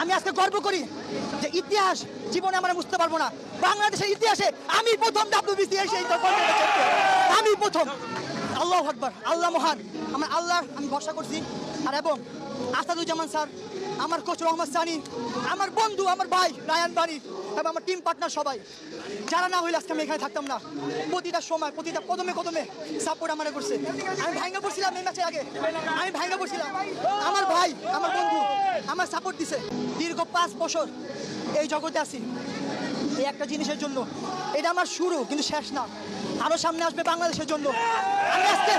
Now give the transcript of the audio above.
আমি আজকে গর্ব করি যে ইতিহাস জীবনে আমরা বুঝতে পারবো না, বাংলাদেশের ইতিহাসে আমি প্রথম WBC এসে আমি প্রথম। আল্লাহু আকবার, আল্লাহ মহান, আমার আল্লাহ আমি ভরসা করছি। আর এবং আসাদুজ্জামান স্যার, আমার কোচ রহমত সানি, আমার বন্ধু, আমার ভাই রায়ান বানি এবং আমার টিম পার্টনার সবাই, যারা না হইলে আজকে আমি এখানে থাকতাম না। প্রতিটা সময়, প্রতিটা কদমে কদমে সাপোর্ট আমার করছে। আমি ভাইঙ্গা পড়ছিলাম এই ম্যাচের আগে, আমি ভাইঙ্গা পড়ছিলাম, আমার ভাই, আমার বন্ধু আমার সাপোর্ট দিছে। দীর্ঘ 5 বছর এই জগতে আছি এই একটা জিনিসের জন্য। এটা আমার শুরু, কিন্তু শেষ না, আরো সামনে আসবে বাংলাদেশের জন্য। আমি আজকে